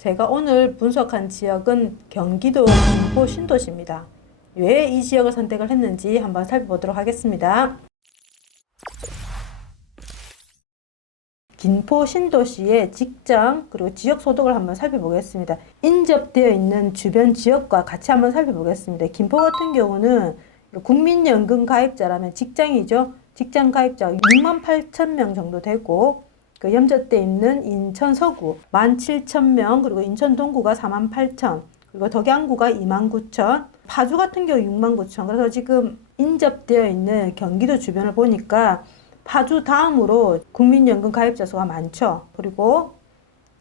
제가 오늘 분석한 지역은 경기도 김포 신도시입니다. 왜 이 지역을 선택을 했는지 한번 살펴보도록 하겠습니다. 김포 신도시의 직장 그리고 지역 소득을 한번 살펴보겠습니다. 인접되어 있는 주변 지역과 같이 한번 살펴보겠습니다. 김포 같은 경우는 국민연금 가입자라면 직장이죠. 직장 가입자 6만 8천 명 정도 되고 그 염접되어 있는 인천 서구 17,000명, 그리고 인천 동구가 48,000, 그리고 덕양구가 29,000, 파주 같은 경우 69,000. 그래서 지금 인접되어 있는 경기도 주변을 보니까 파주 다음으로 국민연금 가입자 수가 많죠. 그리고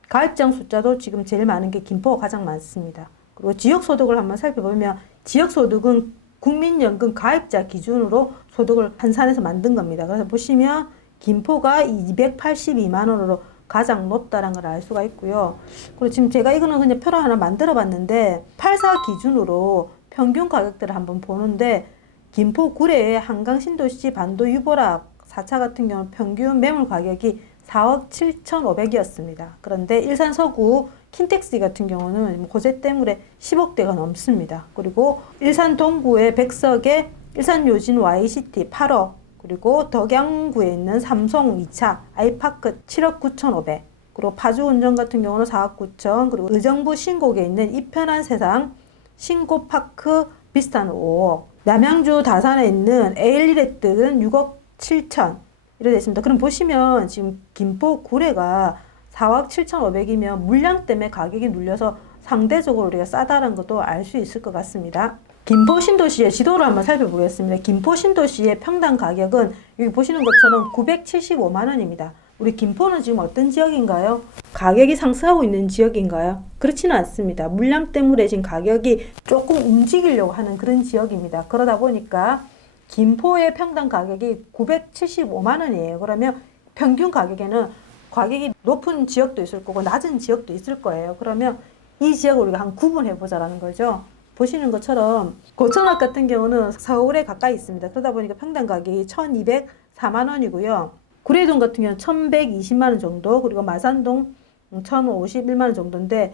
가입자 숫자도 지금 제일 많은 게 김포가 가장 많습니다. 그리고 지역소득을 한번 살펴보면 지역소득은 국민연금 가입자 기준으로 소득을 환산해서 만든 겁니다. 그래서 보시면 김포가 282만 원으로 가장 높다는 걸 알 수가 있고요. 그리고 지금 제가 이거는 그냥 표를 하나 만들어 봤는데 84 기준으로 평균 가격들을 한번 보는데 김포 구례의 한강 신도시 반도 유보락 4차 같은 경우는 평균 매물 가격이 4억 7,500이었습니다. 그런데 일산 서구 킨텍스 같은 경우는 호재 때문에 10억대가 넘습니다. 그리고 일산 동구의 백석의 일산 요진 Y시티 8억, 그리고 덕양구에 있는 삼성 2차 아이파크 7억 9,500, 그리고 파주 운정 같은 경우는 4억 9천, 그리고 의정부 신곡에 있는 이편한 세상 신곡파크 비슷한 5억, 남양주 다산에 있는 에일리레트는 6억 7천 이렇게 됐습니다. 그럼 보시면 지금 김포 구례가 4억 7,500이면 물량 때문에 가격이 눌려서 상대적으로 우리가 싸다는 것도 알 수 있을 것 같습니다. 김포 신도시의 지도를 한번 살펴보겠습니다. 김포 신도시의 평당 가격은 여기 보시는 것처럼 975만 원입니다. 우리 김포는 지금 어떤 지역인가요? 가격이 상승하고 있는 지역인가요? 그렇지는 않습니다. 물량 때문에 지금 가격이 조금 움직이려고 하는 그런 지역입니다. 그러다 보니까 김포의 평당 가격이 975만 원이에요. 그러면 평균 가격에는 가격이 높은 지역도 있을 거고 낮은 지역도 있을 거예요. 그러면 이 지역을 우리가 한 구분해 보자라는 거죠. 보시는 것처럼 고천학 같은 경우는 서울에 가까이 있습니다. 그러다 보니까 평당 가격이 1,204만 원이고요. 구례동 같은 경우는 1,120만 원 정도, 그리고 마산동 1,051만 원 정도인데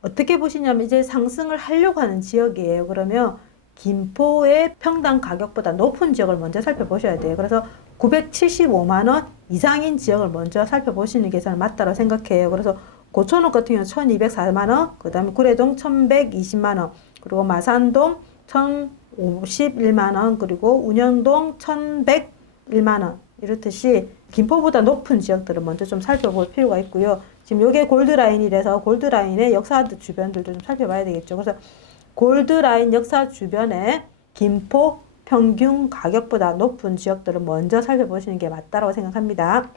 어떻게 보시냐면 이제 상승을 하려고 하는 지역이에요. 그러면 김포의 평당 가격보다 높은 지역을 먼저 살펴보셔야 돼요. 그래서 975만 원 이상인 지역을 먼저 살펴보시는 게 저는 맞다고 생각해요. 그래서 고천옥 같은 경우는 1,204만 원, 그 다음에 구례동 1,120만 원, 그리고 마산동 1,051만 원, 그리고 운영동 1,101만 원. 이렇듯이 김포보다 높은 지역들을 먼저 좀 살펴볼 필요가 있고요. 지금 이게 골드라인이라서 골드라인의 역사 주변들도 좀 살펴봐야 되겠죠. 그래서 골드라인 역사 주변에 김포 평균 가격보다 높은 지역들을 먼저 살펴보시는 게 맞다고 생각합니다.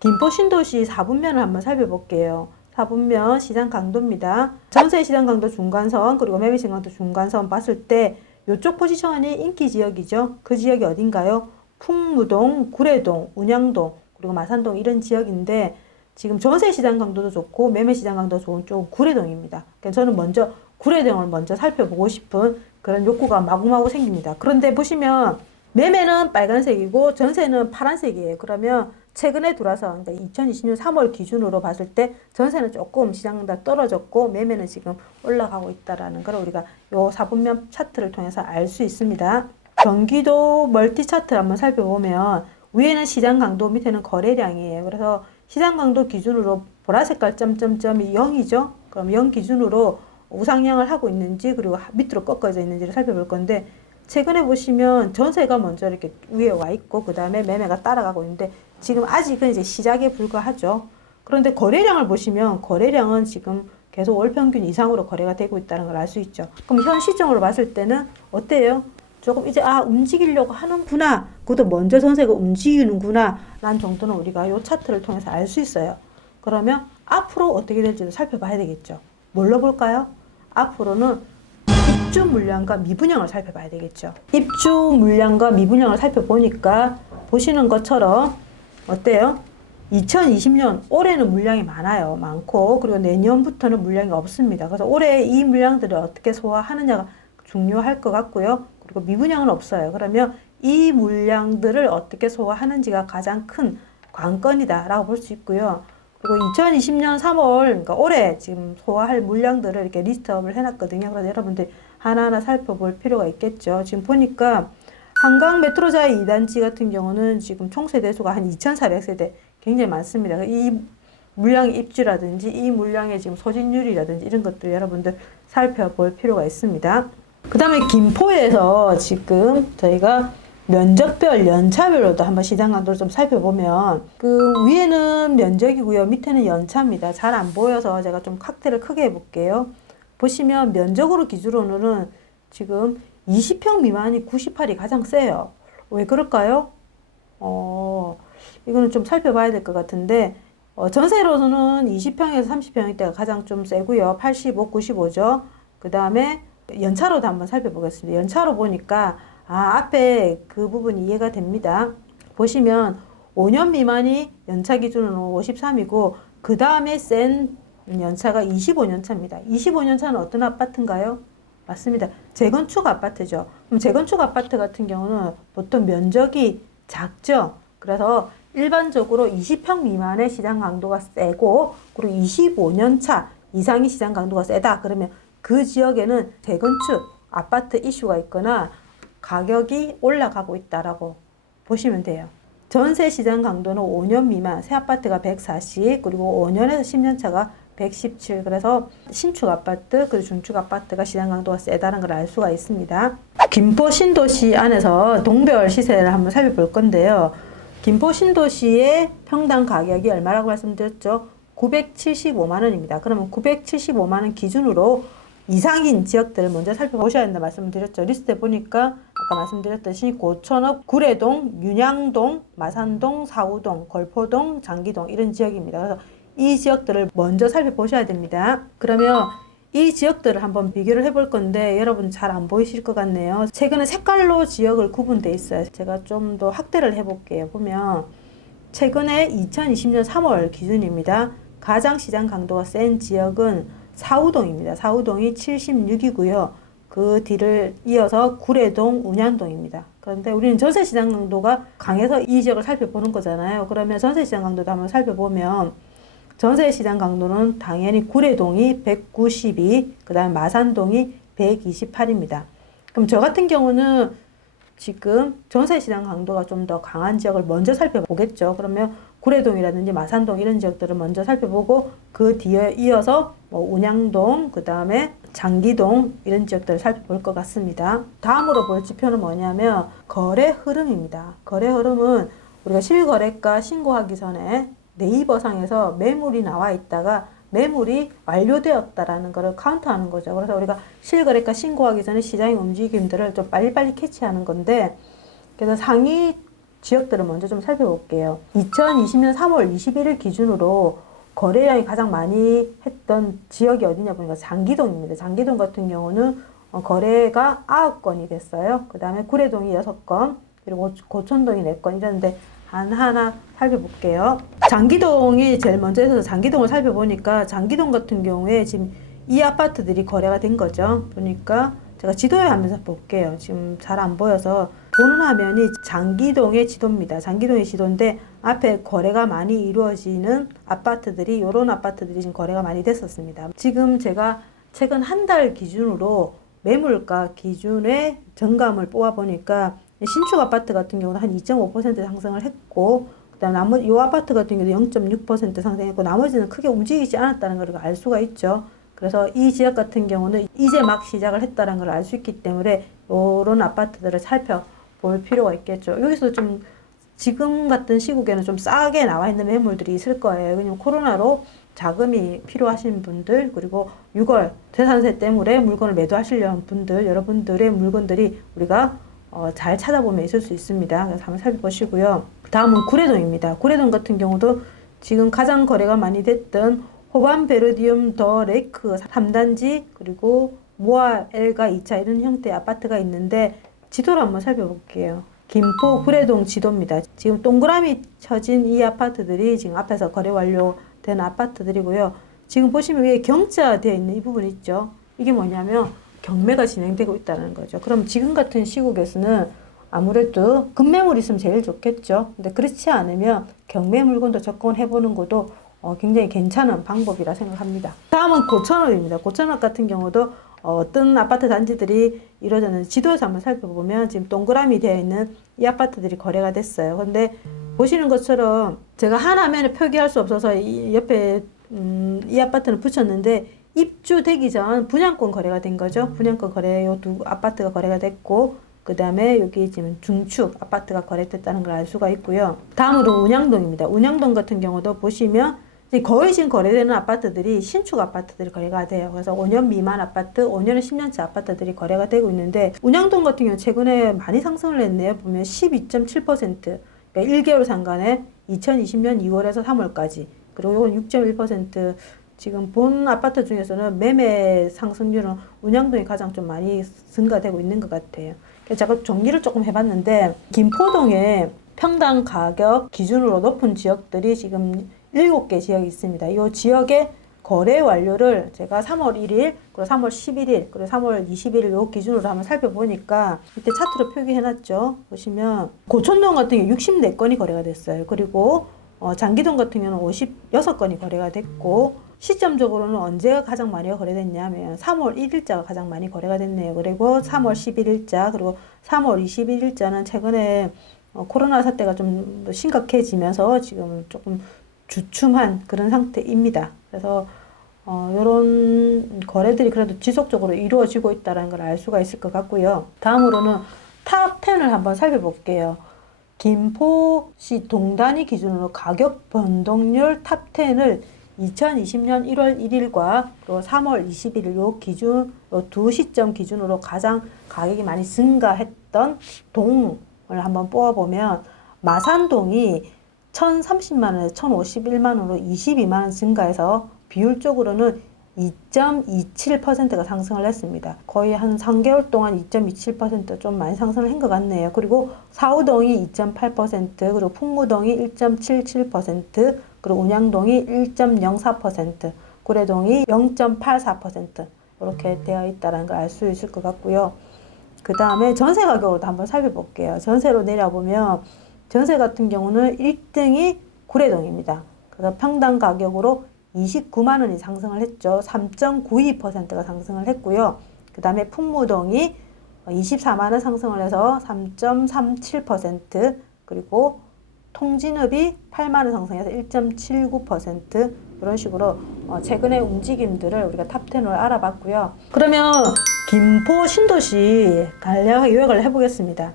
김포 신도시 4분면을 한번 살펴볼게요. 4분면 시장 강도입니다. 전세 시장 강도 중간선, 그리고 매매 시장 강도 중간선 봤을 때 이쪽 포지션이 인기 지역이죠. 그 지역이 어딘가요? 풍무동, 구례동, 운양동, 그리고 마산동 이런 지역인데 지금 전세 시장 강도도 좋고 매매 시장 강도 좋은 쪽은 구례동입니다. 그러니까 저는 먼저 구례동을 먼저 살펴보고 싶은 그런 욕구가 마구마구 생깁니다. 그런데 보시면 매매는 빨간색이고 전세는 파란색이에요. 그러면 최근에 들어와서 그러니까 2020년 3월 기준으로 봤을 때 전세는 조금 시장보다 떨어졌고 매매는 지금 올라가고 있다라는 걸 우리가 요 4분면 차트를 통해서 알 수 있습니다. 경기도 멀티 차트를 한번 살펴보면 위에는 시장 강도, 밑에는 거래량이에요. 그래서 시장 강도 기준으로 보라색깔 점점점이 0이죠. 그럼 0 기준으로 우상향을 하고 있는지 그리고 밑으로 꺾어져 있는지를 살펴볼 건데 최근에 보시면 전세가 먼저 이렇게 위에 와 있고 그 다음에 매매가 따라가고 있는데 지금 아직은 이제 시작에 불과하죠. 그런데 거래량을 보시면 거래량은 지금 계속 월 평균 이상으로 거래가 되고 있다는 걸 알 수 있죠. 그럼 현 시점으로 봤을 때는 어때요? 조금 이제 움직이려고 하는구나. 그것도 먼저 전세가 움직이는구나. 라는 정도는 우리가 이 차트를 통해서 알 수 있어요. 그러면 앞으로 어떻게 될지도 살펴봐야 되겠죠. 뭘로 볼까요? 앞으로는 입주 물량과 미분양을 살펴봐야 되겠죠. 입주 물량과 미분양을 살펴보니까 보시는 것처럼 어때요? 2020년 올해는 물량이 많고 그리고 내년부터는 물량이 없습니다. 그래서 올해 이 물량들을 어떻게 소화하느냐가 중요할 것 같고요. 그리고 미분양은 없어요. 그러면 이 물량들을 어떻게 소화하는지가 가장 큰 관건이다 라고 볼 수 있고요. 그리고 2020년 3월, 그러니까 올해 지금 소화할 물량들을 이렇게 리스트업을 해놨거든요. 그래서 여러분들 하나하나 살펴볼 필요가 있겠죠. 지금 보니까 한강 메트로자의 2단지 같은 경우는 지금 총 세대수가 한 2,400세대 굉장히 많습니다. 이 물량의 입주라든지 이 물량의 지금 소진율이라든지 이런 것들 여러분들 살펴볼 필요가 있습니다. 그 다음에 김포에서 지금 저희가 면적별, 연차별로도 한번 시장 강도를 좀 살펴보면 그 위에는 면적이고요. 밑에는 연차입니다. 잘 안 보여서 제가 좀 확대를 크게 해볼게요. 보시면 면적으로 기준으로는 지금 20평 미만이 98이 가장 세요. 왜 그럴까요? 이거는 좀 살펴봐야 될 것 같은데 전세로는 20평에서 30평대가 가장 좀 세고요. 85, 95죠. 그 다음에 연차로도 한번 살펴보겠습니다. 연차로 보니까 앞에 그 부분이 이해가 됩니다. 보시면 5년 미만이 연차 기준으로 53이고 그 다음에 센 연차가 25년 차입니다. 25년 차는 어떤 아파트인가요? 맞습니다. 재건축 아파트죠. 그럼 재건축 아파트 같은 경우는 보통 면적이 작죠. 그래서 일반적으로 20평 미만의 시장 강도가 세고 그리고 25년 차 이상의 시장 강도가 세다. 그러면 그 지역에는 재건축 아파트 이슈가 있거나 가격이 올라가고 있다라고 보시면 돼요. 전세 시장 강도는 5년 미만, 새 아파트가 140, 그리고 5년에서 10년 차가 117. 그래서 신축 아파트, 그리고 중축 아파트가 시장 강도가 세다는 걸 알 수가 있습니다. 김포 신도시 안에서 동별 시세를 한번 살펴볼 건데요. 김포 신도시의 평당 가격이 얼마라고 말씀드렸죠? 975만 원입니다. 그러면 975만 원 기준으로 이상인 지역들을 먼저 살펴보셔야 된다 말씀드렸죠. 리스트에 보니까 아까 말씀드렸듯이 고천읍, 구례동, 윤양동, 마산동, 사우동, 걸포동, 장기동 이런 지역입니다. 그래서 이 지역들을 먼저 살펴보셔야 됩니다. 그러면 이 지역들을 한번 비교를 해볼 건데 여러분 잘 안 보이실 것 같네요. 최근에 색깔로 지역을 구분돼 있어요. 제가 좀 더 확대를 해볼게요. 보면 최근에 2020년 3월 기준입니다. 가장 시장 강도가 센 지역은 사우동입니다. 사우동이 76이고요. 그 뒤를 이어서 구례동, 운양동입니다. 그런데 우리는 전세시장 강도가 강해서 이 지역을 살펴보는 거잖아요. 그러면 전세시장 강도도 한번 살펴보면 전세시장 강도는 당연히 구례동이 192, 그 다음 마산동이 128입니다. 그럼 저 같은 경우는 지금 전세시장 강도가 좀 더 강한 지역을 먼저 살펴보겠죠. 그러면 구례동이라든지 마산동 이런 지역들을 먼저 살펴보고 그 뒤에 이어서 운양동, 그 다음에 장기동 이런 지역들을 살펴볼 것 같습니다. 다음으로 볼 지표는 뭐냐면 거래 흐름입니다. 거래 흐름은 우리가 실거래가 신고하기 전에 네이버상에서 매물이 나와 있다가 매물이 완료되었다라는 것을 카운트하는 거죠. 그래서 우리가 실거래가 신고하기 전에 시장의 움직임들을 좀 빨리빨리 캐치하는 건데 그래서 상위 지역들을 먼저 좀 살펴볼게요. 2020년 3월 21일 기준으로 거래량이 가장 많이 했던 지역이 어디냐 보니까 장기동입니다. 장기동 같은 경우는 거래가 9건이 됐어요. 그 다음에 구례동이 6건, 그리고 고천동이 4건 이랬는데 하나하나 살펴볼게요. 장기동이 제일 먼저 해서 장기동을 살펴보니까 장기동 같은 경우에 지금 이 아파트들이 거래가 된 거죠. 보니까 제가 지도에 하면서 볼게요. 지금 잘 안 보여서 보는 화면이 장기동의 지도입니다. 장기동의 지도인데 앞에 거래가 많이 이루어지는 아파트들이 이런 아파트들이 지금 거래가 많이 됐었습니다. 지금 제가 최근 한 달 기준으로 매물가 기준의 정감을 뽑아 보니까 신축 아파트 같은 경우는 한 2.5% 상승을 했고 그다음 나머지 이 아파트 같은 경우도 0.6% 상승했고 나머지는 크게 움직이지 않았다는 걸 알 수가 있죠. 그래서 이 지역 같은 경우는 이제 막 시작을 했다는 걸 알 수 있기 때문에 이런 아파트들을 살펴볼 필요가 있겠죠. 여기서 좀 지금 같은 시국에는 좀 싸게 나와 있는 매물들이 있을 거예요. 왜냐면 코로나로 자금이 필요하신 분들 그리고 6월 재산세 때문에 물건을 매도하시려는 분들 여러분들의 물건들이 우리가 잘 찾아보면 있을 수 있습니다. 그래서 한번 살펴보시고요. 다음은 구례동입니다. 구례동 같은 경우도 지금 가장 거래가 많이 됐던 호반 베르디움 더 레이크 3단지 그리고 모아 엘가 2차 이런 형태의 아파트가 있는데 지도를 한번 살펴볼게요. 김포 구례동 지도입니다. 지금 동그라미 쳐진 이 아파트들이 지금 앞에서 거래 완료된 아파트들이고요. 지금 보시면 위에 경자 되어 있는 이 부분 있죠. 이게 뭐냐면 경매가 진행되고 있다는 거죠. 그럼 지금 같은 시국에서는 아무래도 급매물이 있으면 제일 좋겠죠. 근데 그렇지 않으면 경매 물건도 접근해 보는 것도 굉장히 괜찮은 방법이라 생각합니다. 다음은 고천읍입니다. 고천읍 같은 경우도 어떤 아파트 단지들이 이루어졌는지 지도에서 한번 살펴보면 지금 동그라미 되어 있는 이 아파트들이 거래가 됐어요. 근데 보시는 것처럼 제가 하나면에 표기할 수 없어서 이 옆에 이 아파트는 붙였는데 입주되기 전 분양권 거래가 된 거죠. 분양권 거래 요 두 아파트가 거래가 됐고 그 다음에 여기 지금 중축 아파트가 거래됐다는 걸 알 수가 있고요. 다음으로 운양동입니다. 운양동 같은 경우도 보시면 거의 지금 거래되는 아파트들이 신축 아파트들이 거래가 돼요. 그래서 5년 미만 아파트, 5년에 10년차 아파트들이 거래가 되고 있는데 운양동 같은 경우 최근에 많이 상승을 했네요. 보면 12.7%, 그러니까 1개월 상간에 2020년 2월에서 3월까지 그리고 이건 6.1%. 지금 본 아파트 중에서는 매매 상승률은 운양동이 가장 좀 많이 증가되고 있는 것 같아요. 제가 정리를 조금 해봤는데 김포동에 평당 가격 기준으로 높은 지역들이 지금 7개 지역이 있습니다. 이 지역의 거래 완료를 제가 3월 1일, 그리고 3월 11일, 그리고 3월 20일 요 기준으로 한번 살펴보니까 밑에 차트로 표기해놨죠. 보시면 고촌동 같은 경우 64건이 거래가 됐어요. 그리고 장기동 같은 경우는 56건이 거래가 됐고 시점적으로는 언제가 가장 많이 거래됐냐면 3월 1일자가 가장 많이 거래가 됐네요. 그리고 3월 11일자 그리고 3월 21일자는 최근에 코로나 사태가 좀 심각해지면서 지금 조금 주춤한 그런 상태입니다. 그래서 이런 거래들이 그래도 지속적으로 이루어지고 있다는 걸 알 수가 있을 것 같고요. 다음으로는 탑 10을 한번 살펴볼게요. 김포시 동단위 기준으로 가격 변동률 탑 10을 2020년 1월 1일과 그리고 3월 21일 요 기준, 요 두 시점 기준으로 가장 가격이 많이 증가했던 동을 한번 뽑아보면 마산동이 1,030만원에서 1,051만원으로 22만원 증가해서 비율적으로는 2.27%가 상승을 했습니다. 거의 한 3개월 동안 2.27% 좀 많이 상승을 한 것 같네요. 그리고 사우동이 2.8%, 그리고 풍무동이 1.77%, 그리고 운양동이 1.04%, 구례동이 0.84% 이렇게 되어 있다는 걸 알 수 있을 것 같고요. 그 다음에 전세 가격으로도 한번 살펴볼게요. 전세로 내려보면 전세 같은 경우는 1등이 구례동입니다. 그래서 평당 가격으로 29만 원이 상승을 했죠. 3.92%가 상승을 했고요. 그 다음에 풍무동이 24만 원 상승을 해서 3.37%, 그리고 통진읍이 8만 원 상승해서 1.79% 이런 식으로 최근의 움직임들을 우리가 탑10으로 알아봤고요. 그러면 김포 신도시 간략하게 요약을 해보겠습니다.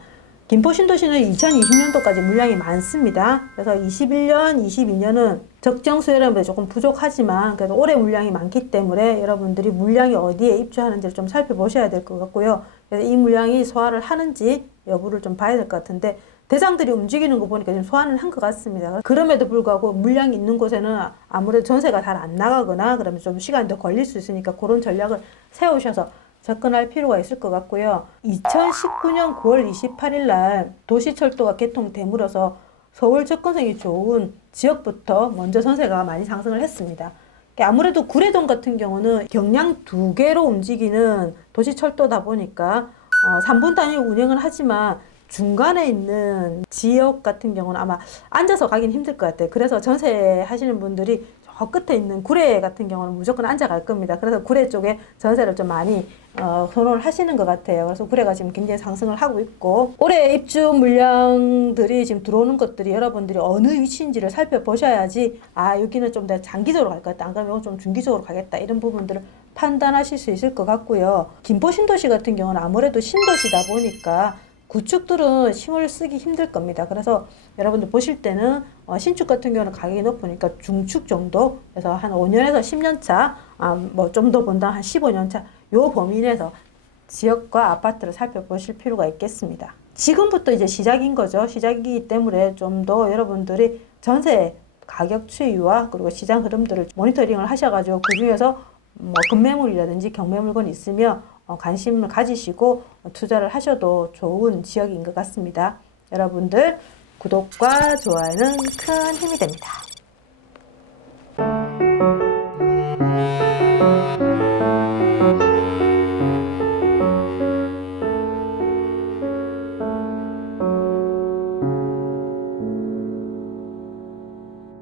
김포 신도시는 2020년도까지 물량이 많습니다. 그래서 21년, 22년은 적정 수요량보다 조금 부족하지만 그래도 올해 물량이 많기 때문에 여러분들이 물량이 어디에 입주하는지를 좀 살펴보셔야 될 것 같고요. 그래서 이 물량이 소화를 하는지 여부를 좀 봐야 될 것 같은데 대상들이 움직이는 거 보니까 지금 소화는 한 것 같습니다. 그럼에도 불구하고 물량이 있는 곳에는 아무래도 전세가 잘 안 나가거나 그러면 좀 시간이 더 걸릴 수 있으니까 그런 전략을 세우셔서 접근할 필요가 있을 것 같고요. 2019년 9월 28일 날 도시철도가 개통됨으로써 서울 접근성이 좋은 지역부터 먼저 전세가 많이 상승을 했습니다. 아무래도 구례동 같은 경우는 경량 2개로 움직이는 도시철도다 보니까 3분 단위로 운행을 하지만 중간에 있는 지역 같은 경우는 아마 앉아서 가긴 힘들 것 같아요. 그래서 전세 하시는 분들이 저 끝에 있는 구례 같은 경우는 무조건 앉아 갈 겁니다. 그래서 구례 쪽에 전세를 좀 많이 선호를 하시는 것 같아요. 그래서 구례가 지금 굉장히 상승을 하고 있고 올해 입주 물량들이 지금 들어오는 것들이 여러분들이 어느 위치인지를 살펴보셔야지 여기는 좀 더 장기적으로 갈 것 같다. 안 그러면 이건 좀 중기적으로 가겠다. 이런 부분들을 판단하실 수 있을 것 같고요. 김포 신도시 같은 경우는 아무래도 신도시다 보니까 구축들은 힘을 쓰기 힘들 겁니다. 그래서 여러분들 보실 때는 신축 같은 경우는 가격이 높으니까 중축 정도, 그래서 한 5년에서 10년 차, 뭐 좀 더 본다 한 15년 차, 요 범위 내에서 지역과 아파트를 살펴보실 필요가 있겠습니다. 지금부터 이제 시작인 거죠. 시작이기 때문에 좀 더 여러분들이 전세 가격 추이와 그리고 시장 흐름들을 모니터링을 하셔가지고 그 중에서 뭐 급매물이라든지 경매물건이 있으면 관심을 가지시고 투자를 하셔도 좋은 지역인 것 같습니다. 여러분들 구독과 좋아요는 큰 힘이 됩니다.